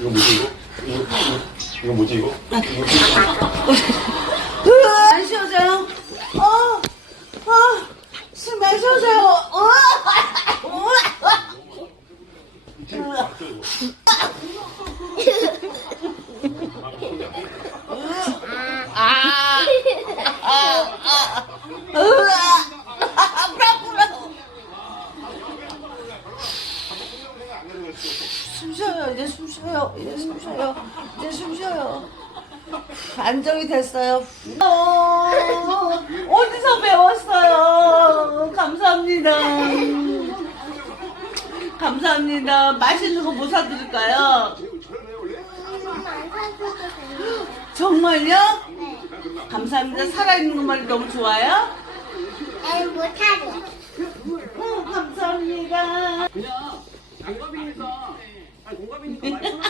이거 뭐지 이거? 이거 이거, 이거 뭐지 이거? 안 쉬어져요? 어, 어, 숨 안 쉬어져요. 어, 어, 아, 아, 아, 으아, 숨 쉬어요. 이제 숨 쉬어요. 이제 숨 쉬어요. 이제 숨 쉬어요. 안정이 됐어요. 어, 어디서 배웠어요? 감사합니다. 감사합니다. 맛있는 거 뭐 사드릴까요? 정말요? 감사합니다. 살아있는 것만이 너무 좋아요? 잘 못하죠. 어, 감사합니다. 그냥 장갑이니까 아니 공갑이니까 말씀하세요.